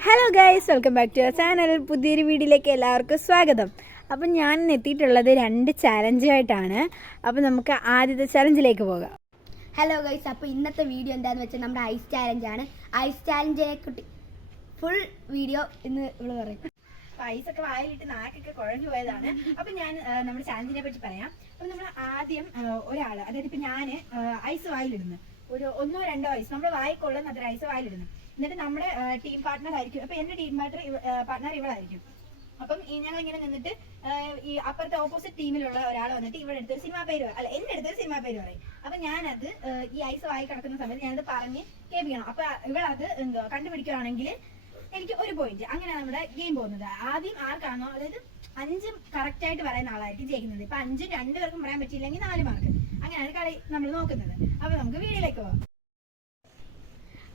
Hello guys, welcome back to our channel. പുതിയൊരു വീഡിയോയിലേക്ക് എല്ലാവർക്കും സ്വാഗതം. അപ്പം ഞാൻ എത്തിയിട്ടുള്ളത് 2 ചാലഞ്ചുമായിട്ടാണ്. അപ്പം നമുക്ക് ആദ്യത്തെ ചാലഞ്ചിലേക്ക് പോകാം. ഹലോ ഗൈസ്, അപ്പോൾ ഇന്നത്തെ വീഡിയോ എന്താണെന്ന് വെച്ചാൽ നമ്മുടെ ഐസ് ചാലഞ്ചാണ്. ഐസ് ചാലഞ്ചിനെ കുട്ടി ഫുൾ വീഡിയോ ഇന്ന് ഇവിടെ പറയും. ഐസൊക്കെ വായിലിട്ട് നാക്കൊക്കെ കുഴഞ്ഞു പോയതാണ്. അപ്പം ഞാൻ നമ്മുടെ ചാലഞ്ചിനെ പറ്റി പറയാം. അപ്പം നമ്മൾ ആദ്യം ഒരാൾ, അതായത് ഇപ്പം ഞാൻ ഐസ് വായിലിടുന്നു, ഒരു 1-2 ഐസ് നമ്മുടെ വായി കൊള്ളുന്ന അത്ര ഐസ് വായിലിടുന്നു. എന്നിട്ട് നമ്മുടെ ടീം പാർട്ട്ണർ ആയിരിക്കും. അപ്പൊ എന്റെ ടീം പാർട്ട്ണർ ഇവളായിരിക്കും. അപ്പം ഞങ്ങൾ ഇങ്ങനെ നിന്നിട്ട് ഈ അപ്പുറത്തെ ഓപ്പോസിറ്റ് ടീമിലുള്ള ഒരാൾ വന്നിട്ട് ഇവിടെ അടുത്തൊരു സിനിമ പേര് അല്ല എന്റെ അടുത്തൊരു സിനിമ പേര് പറയും. അപ്പൊ ഞാനത് ഈ ഐസ് വായി കിടക്കുന്ന സമയത്ത് ഞാനത് പറഞ്ഞ് കേൾപ്പിക്കണം. അപ്പൊ ഇവളത് എന്തോ കണ്ടുപിടിക്കുകയാണെങ്കിൽ എനിക്ക് 1 പോയിന്റ്. അങ്ങനെയാണ് നമ്മുടെ ഗെയിം പോകുന്നത്. ആദ്യം ആർക്കാണോ, അതായത് 5 കറക്റ്റ് ആയിട്ട് പറയുന്ന ആളായിരിക്കും ജയിക്കുന്നത്. ഇപ്പൊ 5 2 പേർക്കും പറയാൻ പറ്റിയില്ലെങ്കിൽ 4 മാർക്ക്. അങ്ങനെയാണ് കളി നമ്മൾ നോക്കുന്നത്. അപ്പൊ നമുക്ക് വീഡിയോയിലേക്ക് പോവാം.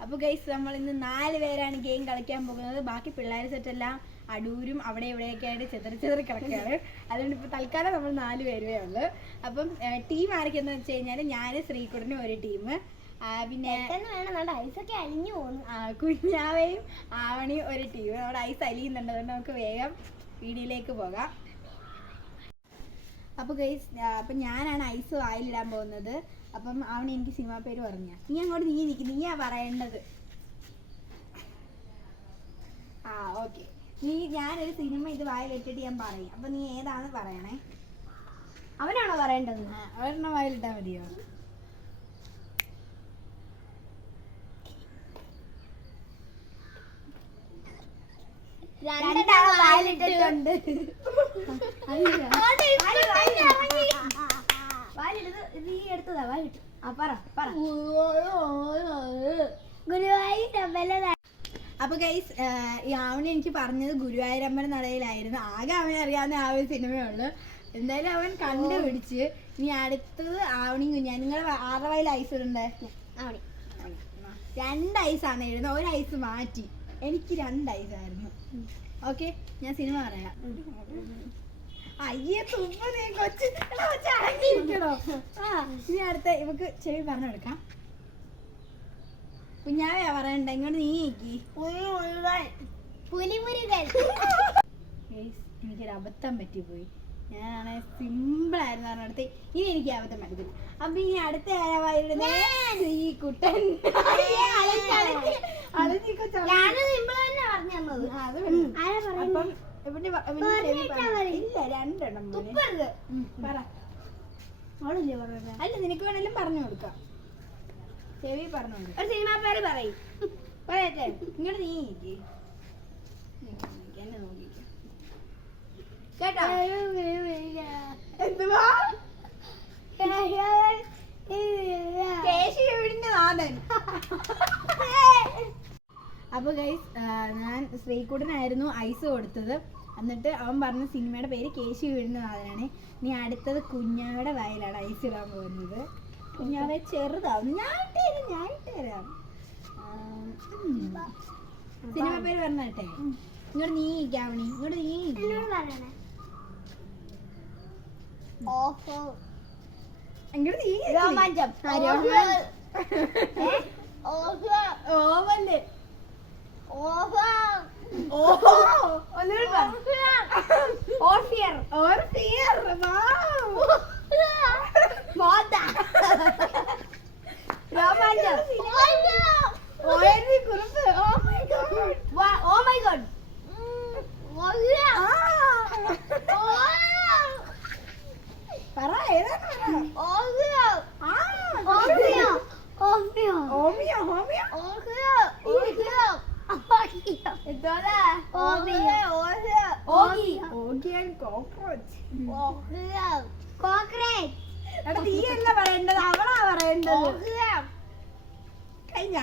അപ്പോൾ ഗൈസ്, നമ്മൾ ഇന്ന് 4 പേരാണ് ഗെയിം കളിക്കാൻ പോകുന്നത്. ബാക്കി പിള്ളേർ സെറ്റെല്ലാം അടൂരും അവിടെ ഇവിടെയൊക്കെ ആയിട്ട് ചെതറി കിടക്കുകയാണ്. അതുകൊണ്ട് ഇപ്പോൾ തൽക്കാലം നമ്മൾ 4 പേരേ ഉള്ളു. അപ്പം ടീം ആരൊക്കെയെന്ന് വെച്ച് കഴിഞ്ഞാൽ ഞാൻ ശ്രീകുടനും ഒരു ടീം, പിന്നെ ഐസൊക്കെ അലിഞ്ഞു പോകുന്നു, കുഞ്ഞാവയും ആവണിയും ഒരു ടീം. നമ്മുടെ ഐസ് അലിയുന്നുണ്ട്. അതുകൊണ്ട് നമുക്ക് വേഗം വീഡിയോയിലേക്ക് പോകാം. അപ്പോൾ ഗൈസ്, അപ്പം ഞാനാണ് ഐസ് വായിലിടാൻ പോകുന്നത്. അപ്പം അവന് എനിക്ക് സിനിമ പേര് പറഞ്ഞ നീ അങ്ങോട്ട് നീയാ പറയേണ്ടത്. ഓക്കെ, ഞാനൊരു സിനിമ ഇത് വായിലിട്ടിട്ട് ഞാൻ പറയും. അപ്പൊ നീ ഏതാന്ന് പറയണേ. അവനാണോ പറയേണ്ടത്? ഒരെണ്ണം വായിലിട്ടാ മതിയോ? വായിലിട്ടിട്ടുണ്ട്. നീ എടുത്തതാ വായിലിട്ടു. അപ്പൊ ഗൈസ്, ഈ ആവണി എനിക്ക് പറഞ്ഞത് ഗുരുവായൂരമ്പല നടയിലായിരുന്നു. ആകെ അവനെ അറിയാവുന്ന ആ ഒരു സിനിമയുള്ളു. എന്തായാലും അവൻ കണ്ടുപിടിച്ച്. ഇനി അടുത്തത് ആവണിയും കുഞ്ഞാൻ. നിങ്ങളുടെ 6 വയൽ ഐസ് ഇടണ്ടായിരുന്നു. 2 ഐസാണ് എഴുതുന്നത്. 1 ഐസ് മാറ്റി. എനിക്ക് 2 ഐസായിരുന്നു. ഓക്കെ, ഞാൻ സിനിമ പറയാം. അയ്യേ തുമ്പേ കൊച്ചിരിക്കണോ? ഇനി അടുത്ത ഇവക്ക് ചെവി പറഞ്ഞു കൊടുക്കാം. കുഞ്ഞാവയാ പറയണ്ട, ഇങ്ങോട്ട് നീക്കി. എനിക്കൊരു അബദ്ധം പറ്റിപ്പോയി. ഞാനാണെ സിമ്പിൾ ആയിരുന്നു പറഞ്ഞടുത്ത്. ഇനി എനിക്ക് അബദ്ധം പറ്റത്തില്ല. അപ്പൊ ഇനി അടുത്ത ആരാവായിരുന്നത്? ഈ കുട്ടൻ. അല്ല, നിനക്ക് വേണേലും പറഞ്ഞു കൊടുക്കാം. ചെവി പറഞ്ഞു കൊടുക്കാം. ഒരു സിനിമ പേര് പറയും. ഇങ്ങോട്ട് നീക്കി എന്നെ നോക്കി കേട്ടോ. എന്തുവാ? കേശിയുടെ നാഥൻ. അപ്പൊ ഗൈസ്, ഞാൻ ശ്രീകുടനായിരുന്നു ഐസ് കൊടുത്തത്. എന്നിട്ട് അവൻ പറഞ്ഞ സിനിമയുടെ പേര് കേശി വീടിന്റെ നാഥനാണ്. ഇനി അടുത്തത് കുഞ്ഞാവിടെ വായിലാണ് ഐസ് ഇടാൻ പോകുന്നത്. കുഞ്ഞാവെ ചെറുതാവും. ഞാൻ ഇട്ടുതരാം. സിനിമ പേര് പറഞ്ഞട്ടെ. ഇങ്ങോട്ട് നീക്കാവണി. ഇങ്ങോട്ട് നീ രോമാഞ്ചം. ഓവല്ലേ? നീയല്ല പറയേണ്ടത്, അവളാ പറയേണ്ടത്. കഴിഞ്ഞ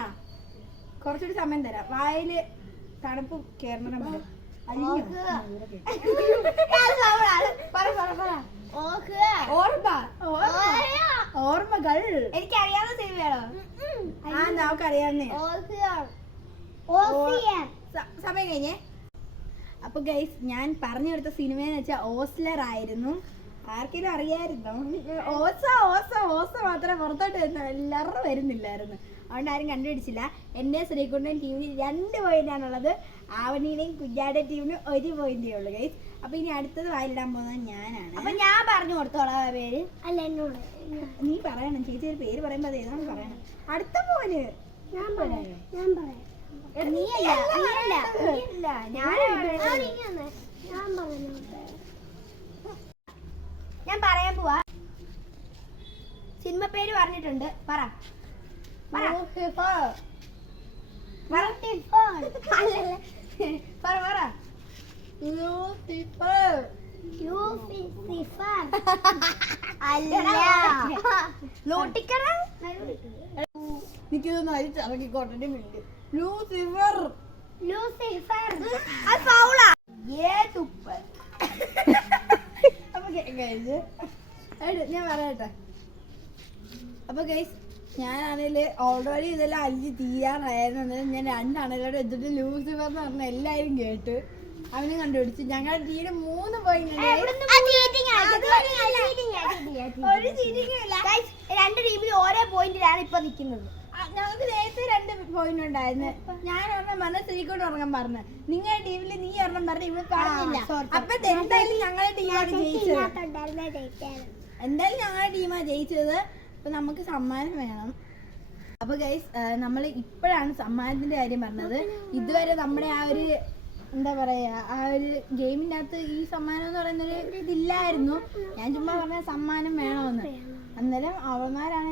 കുറച്ചുകൂടി സമയം തരാം. വായില് തണുപ്പ് കേറണം. ഓർമ്മകൾ എനിക്കറിയാവുന്ന സിനിമയാണോ? നമുക്കറിയാവുന്നേ. സമയം കഴിഞ്ഞേ. അപ്പൊ ഗൈസ്, ഞാൻ പറഞ്ഞു കൊടുത്ത സിനിമയെന്ന് വെച്ചാൽ ഓസ്ലർ ആയിരുന്നു. ആർക്കെങ്കിലും അറിയായിരുന്നോ? ഓസ മാത്രമേ പുറത്തോട്ട് എല്ലാവരും വരുന്നില്ലായിരുന്നു. അതുകൊണ്ട് ആരും കണ്ടുപിടിച്ചില്ല. എൻ്റെ ശ്രീകുണ്ടൻ ടീമിൽ 2 പോയിന്റാണുള്ളത്. ആവണിയുടെയും കുഞ്ഞാടെ ടീമിനും 1 പോയിന്റേ ഉള്ളൂ ഗൈസ്. അപ്പൊ ഇനി അടുത്തത് വായിലിടാൻ പോകുന്നത് ഞാനാണ്. അപ്പൊ ഞാൻ പറഞ്ഞു കൊടുത്തോളാം പേര്. അല്ല എന്നോട് നീ പറയണം, ചേച്ചി ഒരു പേര് പറയുമ്പോ അത് ഏതാണ് പറയണം. അടുത്ത മോന് ഞാൻ പറയാം. നീയല്ല ഞാൻ പറയാൻ പോവാ. സിനിമ പേര് പറഞ്ഞിട്ടുണ്ട്. പറ പറ പറ. ലൂട്ടിക്കണം. എനിക്കിതൊന്ന് അരിച്ചിറക്കിക്കോട്ടെ. ലൂസിഫർ. അത് ഫൗളാ. തുപ്പ്. അപ്പൊ ഞാൻ പറയട്ടെ. അപ്പൊ ഗൈസ് ഞാനാണെങ്കിൽ ഓൾറെഡി ഇതെല്ലാം അലിഞ്ഞ് തീരാറായിരുന്നു. അന്നേരം ഞാൻ 2 അണലോട് എടുത്തിട്ട് ലൂസിഫർ എന്ന് പറഞ്ഞ എല്ലാവരും കേട്ട് അവനെ കണ്ടുപിടിച്ചു. ഞങ്ങളുടെ ടീമിന് 3 പോയിന്റ്. ഒരു ചീറ്റിംഗും ഇല്ല. 2 ടീമിൽ ഓരോ പോയിന്റിലാണ് ഇപ്പൊ നിൽക്കുന്നത്. ഞങ്ങൾക്ക് നേരത്തെ 2 പോയിന്റ് ഉണ്ടായിരുന്നു. ഞാൻ ഒരെണ്ണം പറഞ്ഞ സ്ത്രീക്കോട് ഉറങ്ങാൻ പറഞ്ഞു. നിങ്ങളുടെ ടീമിൽ നീ ഒരെണ്ണം പറഞ്ഞു, ഇവിടെ പറഞ്ഞില്ല. അപ്പൊ എന്തായാലും ഞങ്ങളുടെ ടീമാണ് ജയിച്ചത്. എന്തായാലും ഞങ്ങളുടെ ടീമാണ് ജയിച്ചത്. അപ്പൊ നമുക്ക് സമ്മാനം വേണം. അപ്പൊ ഗൈസ് നമ്മൾ ഇപ്പോഴാണ് സമ്മാനത്തിന്റെ കാര്യം പറഞ്ഞത്. ഇതുവരെ നമ്മുടെ ആ ഒരു എന്താ പറയാ ആ ഒരു ഗെയിമിന്റെ അകത്ത് ഈ സമ്മാനം എന്ന് പറയുന്നൊരു ഇതില്ലായിരുന്നു. ഞാൻ ചുമ്മാ പറഞ്ഞ സമ്മാനം വേണമെന്ന്. അന്നേരം അവന്മാരാണ്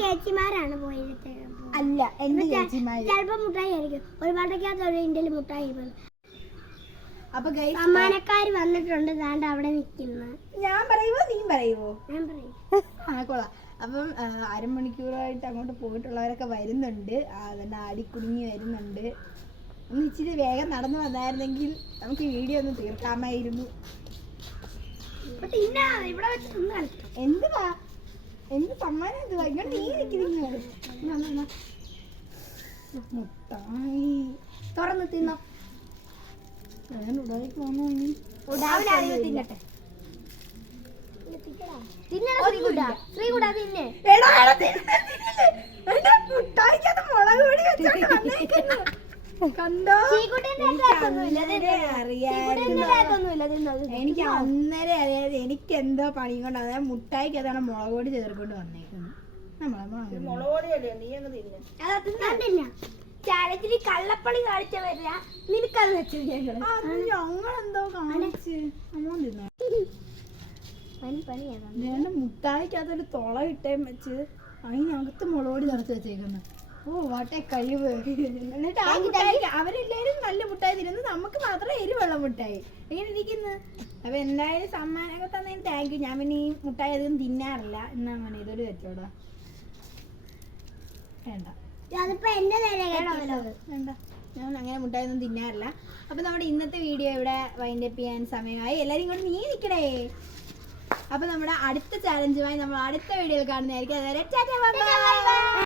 ചേച്ചിമാരാണ് പോയത്. അല്ല എന്റെ ചേച്ചിമാര്. ചിലപ്പോ മുട്ടായി ആയിരിക്കും. ഒരു പാട്ടക്കകത്ത് ഒരു ഇന്ത്യയിൽ മുട്ടായി. അപ്പൊ ഗൈസ് സമ്മാനക്കാര് വന്നിട്ടുണ്ട്. ദാണ്ട് അവിടെ നിൽക്കുന്നു. ഞാൻ പറയുവോ നീ പറയുവോ? ഞാൻ പറയും. കൊള്ളാം. അപ്പം അരമണിക്കൂറായിട്ട് അങ്ങോട്ട് പോയിട്ടുള്ളവരൊക്കെ വരുന്നുണ്ട്. അതന്നെ ആടിക്കുടുങ്ങി വരുന്നുണ്ട്. ഒന്ന് ഇച്ചിരി വേഗം നടന്നു വന്നായിരുന്നെങ്കിൽ നമുക്ക് വീഡിയോ ഒന്ന് തീർക്കാമായിരുന്നു. എന്തുവാ എന്ത് സമ്മാനം എന്തുവാ? ഇങ്ങോട്ട് നീ നിൽക്കുന്നു. മുട്ടായി തുറന്ന് തിന്നോ. ഞാൻ ഉടായി പോന്നു. തിന്നട്ടെ. ശ്രീകുടാ തിന്നെ. മുട്ടായിക്കകത്ത് മുളക് പൊടി വെച്ചോണ്ട് വന്നേക്കുന്നു. കണ്ടോ? എനിക്ക് അന്നേരം അറിയാതെ എനിക്ക് എന്തോ പണിയും കൊണ്ട് അതായത് മുട്ടായിക്ക് അതാണ് മുളക് പൊടി ചേർക്കൊണ്ട് വന്നേക്കുന്നത്. ചാലഞ്ചിൽ കള്ളപ്പണി കാണിച്ചവരില്ല. നിനക്കത് വെച്ചു ഞങ്ങളെന്തോ കാണിച്ച് മുട്ടായിക്കകത്തൊരു തുള ഇട്ടേം വെച്ച് അതിനകത്ത് മുളക് പൊടി നിറച്ച് വെച്ചേക്കുന്നു. ഓ വാട്ടെ കഴിവ്. എന്നിട്ട് ആ മുട്ടായി അവരെല്ലാരും നല്ല മുട്ടായി തിരുന്നു, നമുക്ക് മാത്രം എരിവുള്ള മുട്ടായി. എങ്ങനെ ഇരിക്കുന്നു? അപ്പൊ എന്തായാലും സമ്മാനമൊക്കെ തന്നതിന് താങ്ക് യു. ഞാൻ പിന്നെ ഈ മുട്ടായി അധികം തിന്നാറില്ല. എന്നാ മോനെ ഇതൊരു വെച്ചോടാ. വേണ്ട വേണ്ട, ഞാൻ അങ്ങനെ മുട്ടായി ഒന്നും തിന്നാറില്ല. അപ്പൊ നമ്മുടെ ഇന്നത്തെ വീഡിയോ ഇവിടെ വൈൻഡപ്പ് ചെയ്യാൻ സമയമായി. എല്ലാരും ഇങ്ങോട്ട് നീ നിൽക്കണേ. അപ്പൊ നമ്മുടെ അടുത്ത ചാലഞ്ചുമായി നമ്മൾ അടുത്ത വീഡിയോയിൽ കാണുന്നതായിരിക്കും. അതുവരെ ടാറ്റാ ബൈ ബൈ.